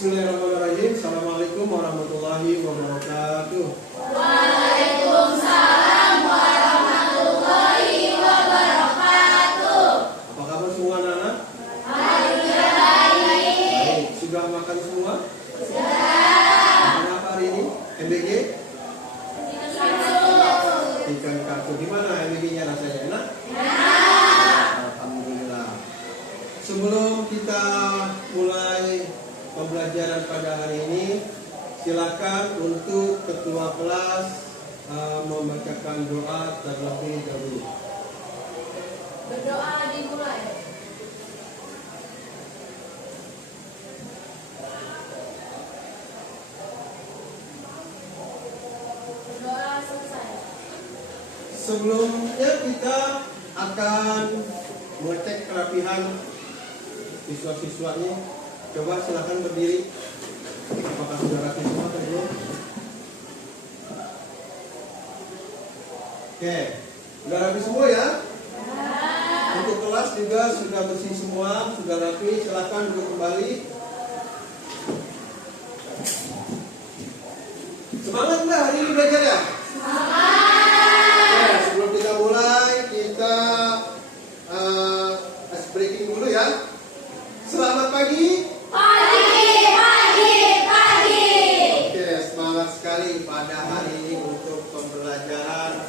Bismillahirrahmanirrahim. Assalamualaikum warahmatullahi wabarakatuh. Waalaikumsalam warahmatullahi wabarakatuh. Apa kabar semua anak-anak? Alhamdulillah baik. Sudah makan semua? Sudah. Makan apa hari ini? MBG? Ikan kaktuk. Gimana MBG-nya rasanya? Enak? Alhamdulillah. Sebelum kita mulai pembelajaran pada hari ini, silakan untuk ketua kelas membacakan doa terlebih dahulu. Berdoa dimulai. Berdoa selesai. Sebelumnya kita akan mengecek kerapihan siswa-siswanya. Coba silakan berdiri. Apakah sudah rapi semua atau belum? Oke, sudah rapi semua ya? Untuk kelas juga sudah bersih semua, sudah rapi. Silakan duduk kembali. Semangat nggak hari ini belajar ya? Semangat. Sebelum kita mulai, kita ice breaking dulu ya. Selamat pagi. Oke, semangat sekali pada hari ini untuk pembelajaran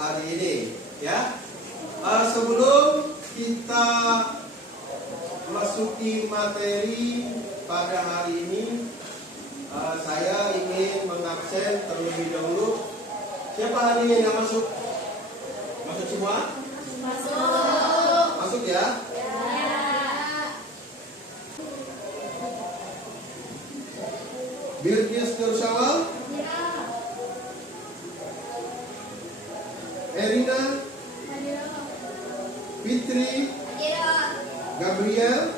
hari ini, ya. Sebelum kita masuki materi pada hari ini, saya ingin mengabsen terlebih dahulu. Siapa hari ini yang masuk? Masuk semua? Masuk ya. Bilqis Nur Syawal, Erina, Fitri, Gabriel.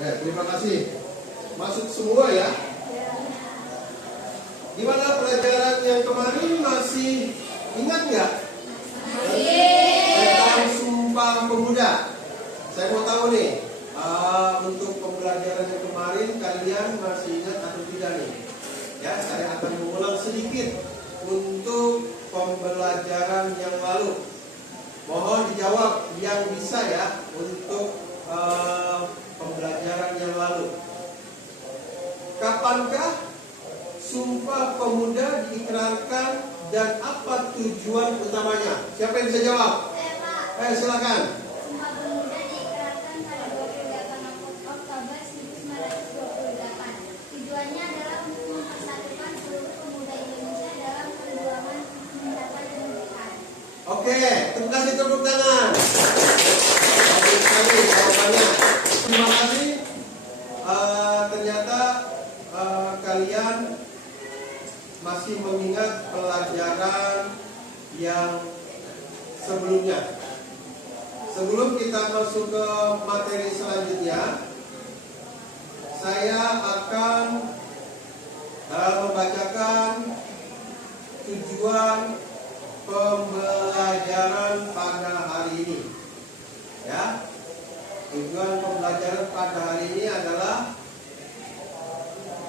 Terima kasih. Masuk semua ya. Gimana pelajaran yang kemarin, masih ingat nggak? Tentang Sumpah Pemuda. Saya mau tahu nih, untuk pembelajaran yang kemarin kalian masih ingat atau tidak nih? Ya, saya akan mengulang sedikit untuk pembelajaran yang lalu. Mohon dijawab yang bisa ya untuk pembelajaran yang lalu. Kapankah Sumpah Pemuda diikrarkan dan apa tujuan utamanya? Siapa yang bisa jawab? Silakan. Sumpah Pemuda diikrarkan pada 28 Oktober 1928. Tujuannya adalah untuk mempersatukan seluruh pemuda Indonesia dalam perjuangan mencapai kemerdekaan. Oke, terima kasih, tepuk tangan. Bagus sekali jawabannya. Terima kasih. Ternyata kalian masih mengingat pelajaran yang sebelumnya. Sebelum kita masuk ke materi selanjutnya, saya akan membacakan tujuan pembelajaran pada hari ini. Ya, tujuan pembelajaran pada hari ini adalah,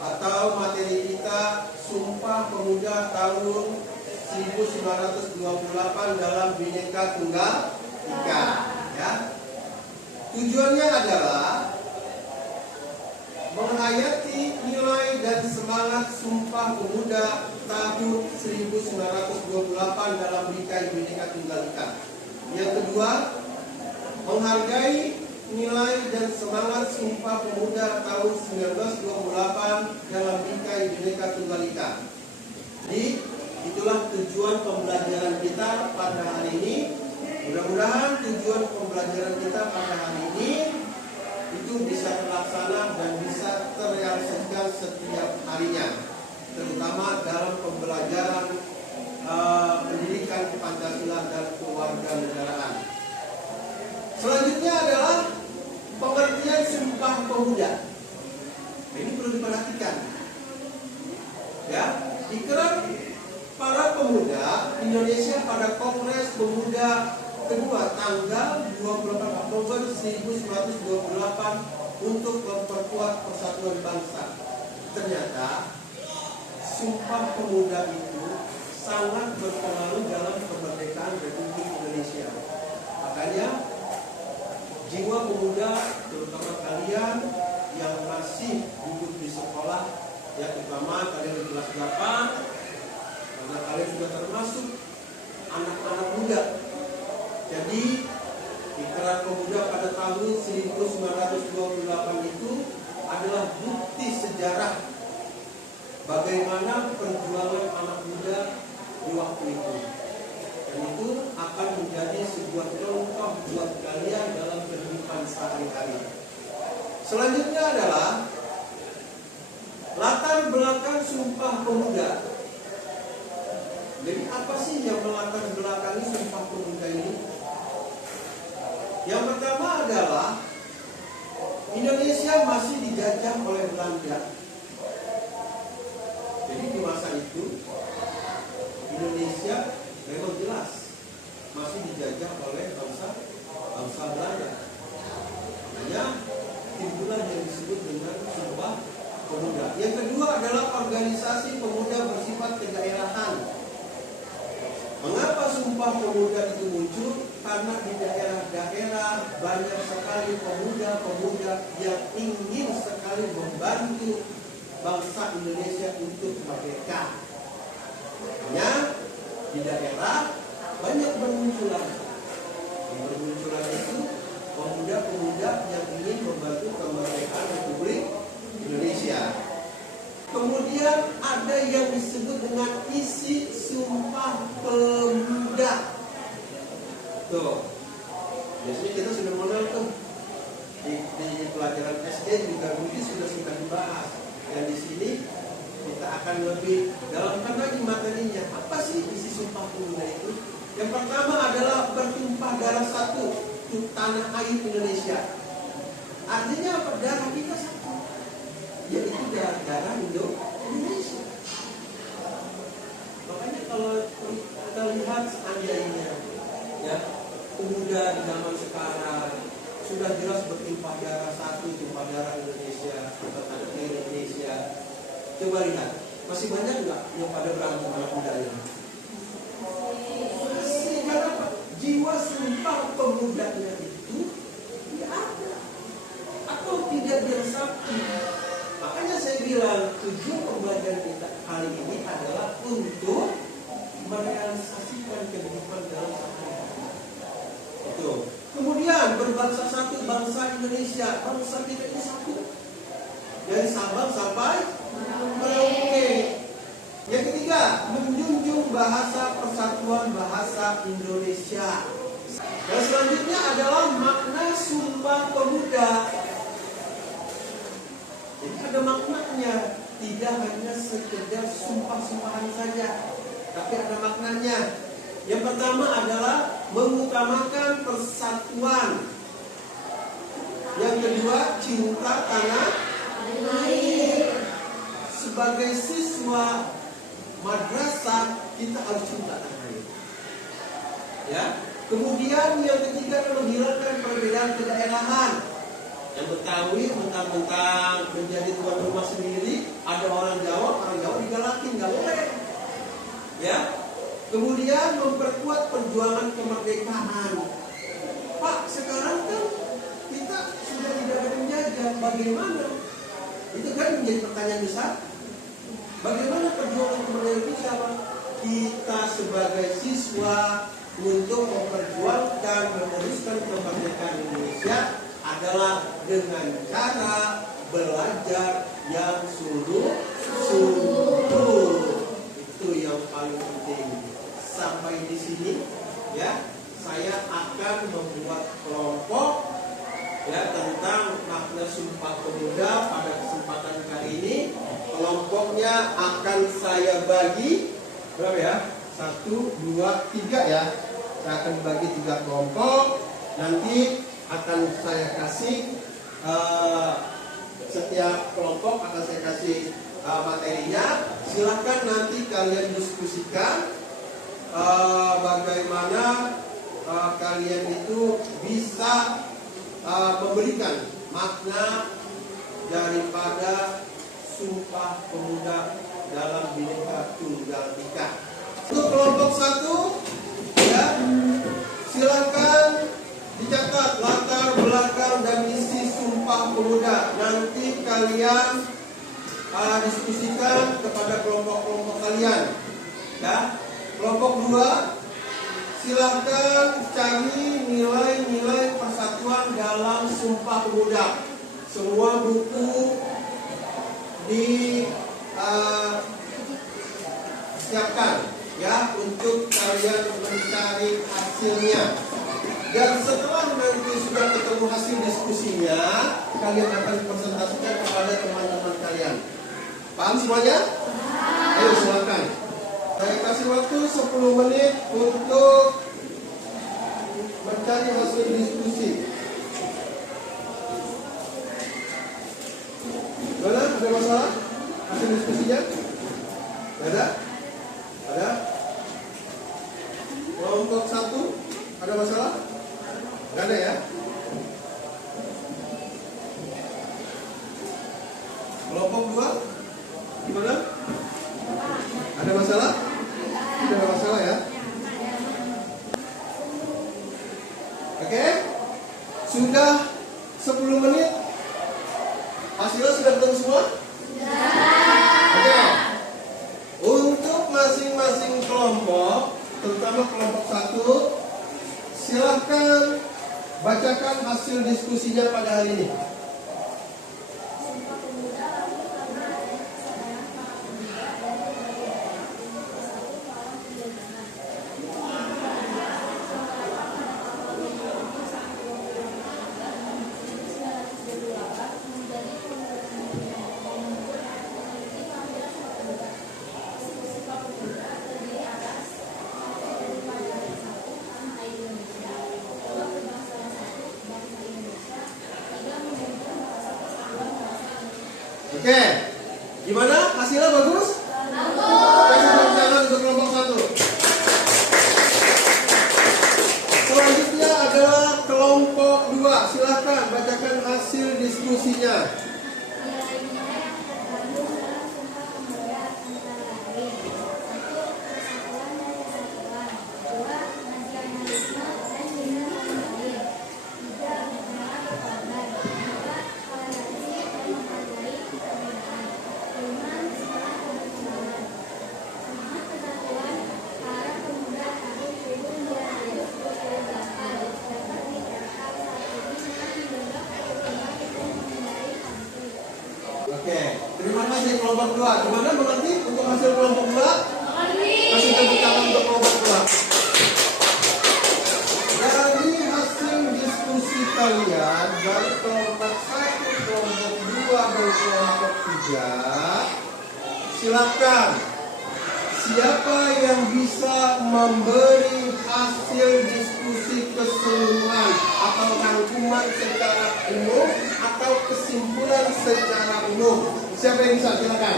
atau materi kita, Sumpah Pemuda tahun 1928 dalam Bhinneka Tunggal Ika. Ya. Tujuannya adalah menghayati nilai dan semangat Sumpah Pemuda tahun 1928 dalam Bhinneka Tunggal Ika. Yang kedua, menghargai nilai dan semangat Sumpah Pemuda tahun 1928 dalam Bhinneka Tunggal Ika. Jadi, itulah tujuan pembelajaran kita pada hari ini. Mudah-mudahan tujuan pembelajaran kita pada hari ini itu bisa terlaksana dan bisa terrealisasikan setiap harinya, terutama dalam pembelajaran pendidikan Pancasila dan kewarganegaraan. Selanjutnya adalah pengertian Sumpah Pemuda. Ini perlu diperhatikan. Ya, ikrar para pemuda Indonesia pada Kongres Pemuda kedua tanggal 28 Oktober 1928 untuk memperkuat persatuan bangsa. Ternyata Sumpah Pemuda itu sangat berpengaruh dalam kemerdekaan Republik Indonesia. Makanya jiwa pemuda, terutama kalian yang masih duduk di sekolah, ya terutama kalian di kelas 8, karena kalian sudah termasuk anak-anak muda. Jadi Ikrar Pemuda pada tahun 1928 itu adalah bukti sejarah bagaimana perjuangan anak muda di waktu itu. Dan itu akan menjadi sebuah contoh buat kalian dalam kehidupan sehari-hari. Selanjutnya adalah latar belakang Sumpah Pemuda. Jadi apa sih yang melatar belakangi Sumpah Pemuda ini? Yang pertama adalah Indonesia masih dijajah oleh Belanda. Jadi di masa itu Indonesia memang jelas masih dijajah oleh bangsa Belanda. Makanya timbulah yang disebut dengan Sumpah Pemuda. Yang kedua adalah organisasi pemuda bersifat kedaerahan. Mengapa Sumpah Pemuda itu muncul? Karena di daerah-daerah banyak sekali pemuda-pemuda yang ingin sekali membantu bangsa Indonesia untuk merdeka. Makanya di daerah banyak bermunculan. Yang bermunculan itu pemuda-pemuda yang ingin membantu kemerdekaan Republik Indonesia. Kemudian ada yang disebut dengan isi Sumpah Pemuda. Tuh, biasanya kita sudah modal tuh di pelajaran SD juga mungkin sudah dibahas. Dan di sini kita akan lebih dalamkan lagi materinya. Apa sih isi Sumpah Pemuda itu? Yang pertama adalah bertumpah darah satu untuk tanah air Indonesia. Artinya apa? Darah kita satu, yaitu darah Indonesia. Makanya kalau kita lihat seandainya ya pemuda di zaman sekarang sudah jelas bertumpah darah satu, tumpah darah Indonesia, tumpah tanah air Indonesia. Coba lihat, masih banyak nggak yang pada berantem anak muda ini? Masih. Karena jiwa Sumpah Pemudanya itu tidak ada atau tidak diresapi. Makanya saya bilang tujuan pembelajaran kita kali ini adalah untuk merealisasikan kehidupan dalam sehari-hari. Itu. Kemudian berbangsa satu, bangsa Indonesia, bangsa kita ini satu. Dari Sabang sampai Merauke. Yang ketiga, menjunjung bahasa persatuan bahasa Indonesia. Dan selanjutnya adalah makna Sumpah Pemuda. Jadi ada maknanya, tidak hanya sekedar sumpah-sumpahan saja, tapi ada maknanya. Yang pertama adalah mengutamakan persatuan. Yang kedua, cinta tanah air. Sebagai siswa madrasah kita harus cinta tanah air. Ya. Kemudian yang ketiga adalah menghilangkan perbedaan kedaerahan. Yang Betawi mentang-mentang menjadi tuan rumah sendiri, ada orang Jawa digalakin, nggak boleh. Ya. Kemudian memperkuat perjuangan kemerdekaan. Pak, sekarang kan kita sudah tidak ada penjajah, bagaimana? Itu kan menjadi pertanyaan besar. Bagaimana perjuangan kemerdekaan kita, Pak? Kita sebagai siswa untuk memperjuangkan, meneruskan kemerdekaan Indonesia adalah dengan cara belajar yang sungguh-sungguh. Itu yang paling penting. Sampai di sini ya, saya akan membuat kelompok ya tentang makna Sumpah Pemuda pada kesempatan kali ini. Kelompoknya akan saya bagi berapa ya? 1, 2, 3 ya. Saya akan bagi 3 kelompok. Nanti akan saya kasih setiap kelompok akan saya kasih materinya. Silakan nanti kalian diskusikan bagaimana kalian itu bisa memberikan makna daripada Sumpah Pemuda dalam Bhinneka Tunggal Ika. Untuk kelompok 1, ya, silakan dicatat latar belakang dan isi Sumpah Pemuda. Nanti kalian diskusikan kepada kelompok-kelompok kalian. Ya. Kelompok 2, silakan cari nilai-nilai persatuan dalam Sumpah Pemuda. Semua buku disiapkan ya untuk kalian mencari hasilnya. Dan setelah nanti sudah ketemu hasil diskusinya, kalian akan presentasikan kepada teman-teman kalian. Paham semuanya? Ayo silakan. Saya kasih waktu 10 menit untuk mencari hasil diskusi. Mana? Ada masalah? Hasil diskusinya? Ada? Ada? Kelompok 1 ada masalah? Gak ada ya? Kelompok 2 gimana? Ada masalah? Tidak ada masalah ya? Oke? Sudah 10 menit? Hasilnya sudah ketemu semua? Oke. Untuk masing-masing kelompok, terutama kelompok 1, silahkan bacakan hasil diskusinya pada hari ini. Oke, gimana? Hasilnya bagus? Bagus. Kasih tepuk tangan untuk kelompok 1. Selanjutnya adalah kelompok 2. Silahkan bacakan hasil diskusinya. Nilai-nilai yang terkandung dalam Sumpah Pemuda antara lain: 1. Persatuan dan kesatuan. 2. Nasionalisme dan nilai lain. 3. Mengenal berkorban. 4. Toleransi dan menghargai perbedaan. 5. Semangat kebersamaan. Semangat persatuan para pemuda tahun 1928 dapat diterapkan saat ini dengan menjaga kerukunan dan menghindari konflik. Oke, terima kasih kelompok 2. Gimana mengerti untuk hasil kelompok 2? Kasih tepuk tangan untuk kelompok 2. Dari hasil diskusi kalian, baik kelompok 1, kelompok 2, dan kelompok 3, silakan. Siapa yang bisa memberi hasil diskusi keseluruhan atau rangkuman secara umum atau kesimpulan secara umum? Siapa yang bisa? Silakan.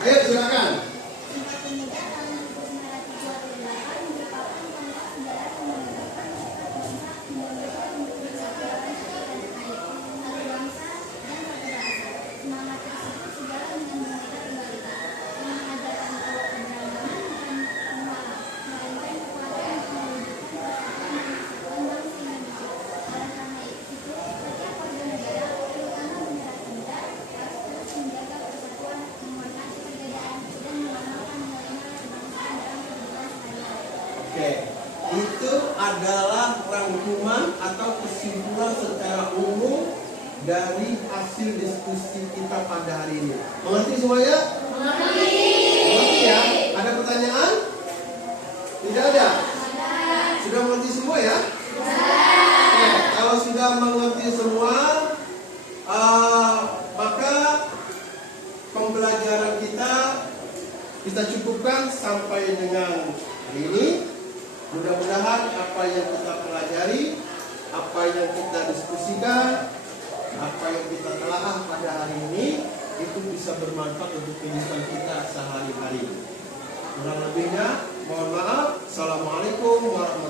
Ayo silakan. Sumpah Pemuda tahun 1928 merupakan contoh sejarah pembentukan suatu bangsa Indonesia untuk persatuan dan air, satu bangsa dan satu bahasa. Semangat tersebut sejalan dengan Bhinneka Tunggal Ika yang mengajarkan bahwa keberagaman bukan penghalang, melainkan kekuatan untuk mewujudkan persatuan dan kesatuan bangsa Indonesia. Oleh karena itu, setiap warga negara, terutama generasi muda, harus terus menjaga persatuan, menghormati perbedaan, dan mengamalkan nilai-nilai kebangsaan dalam kehidupan sehari-hari. Oke, itu adalah rangkuman atau kesimpulan secara umum dari hasil diskusi kita pada hari ini. Mengerti semuanya? Mengerti ya? Ada pertanyaan? Tidak ada? Sudah mengerti semua ya? Oke, kalau sudah mengerti semua, maka pembelajaran kita cukupkan sampai dengan hari ini. Mudah-mudahan apa yang kita pelajari, apa yang kita diskusikan, apa yang kita telah pada hari ini itu bisa bermanfaat untuk kehidupan kita sehari-hari. Kurang lebihnya, mohon maaf. Assalamualaikum warahmatullahi wabarakatuh.